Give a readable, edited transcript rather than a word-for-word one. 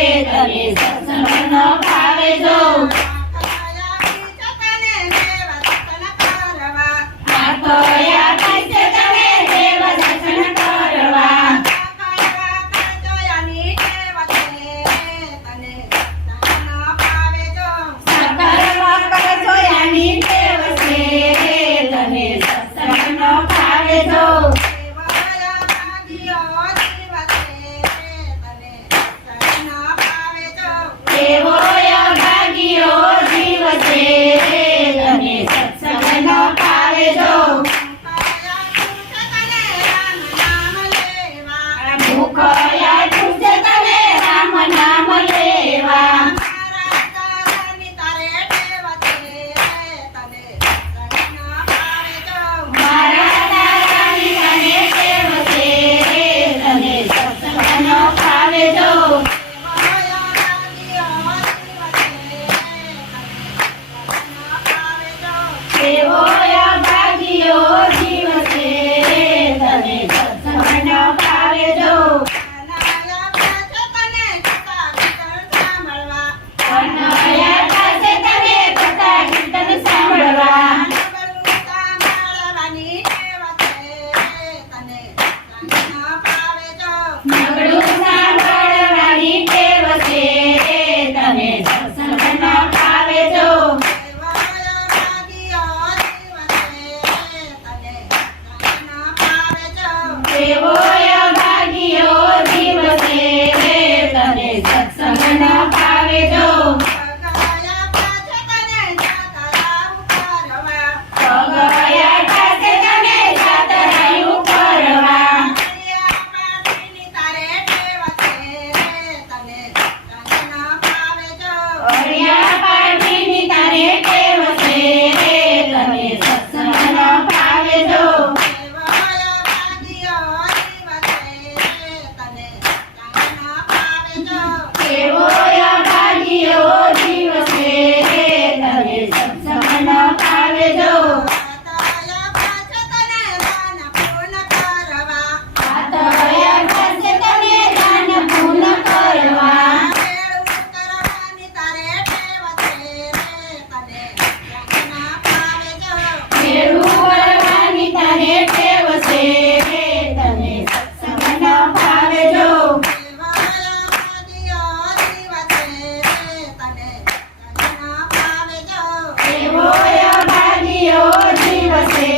તને સત્સંગ ન ભાવે જો આખયા પૈસે તને દેવ દર્શન કરવા સાકર વાકર જોયાની ટેવ છે તને સત્સંગ ન ભાવે જો એવો અભાગીયો જીવ છે તને સત્સંગ ન ભાવે જો ભૂખયા તુજે તને રામ નામ લેવા મારા તારાની તને ટેવ છે તને સત્સંગ ન ભાવે જો એવો અભાગીયો જીવ છે તને સત્સંગ ન ભાવે જો અનયા પાસે તને કથા કીર્તન સાંભળવા નગડું સાંભળવાની ટેવ છે તને સત્સંગ ન ભાવે જો એવો અભાગીયો જીવ છે તને સત્સંગ ન ભાવે જો પગયા પાસે તને જાતરાયું કરવા અરિયા પાટીની તારે ટેવ છે તને સત્સંગ ન ભાવે જો એવો અભાગીયો જીવ છે તને સત્સંગ ન ભાવે જો આતયા પાસે તને દાન પૂન કરવા મેળું કરવાની તારે ટેવ છે તને સત્સંગ ન ભાવે જો એવો અભાગીયો જીવ છે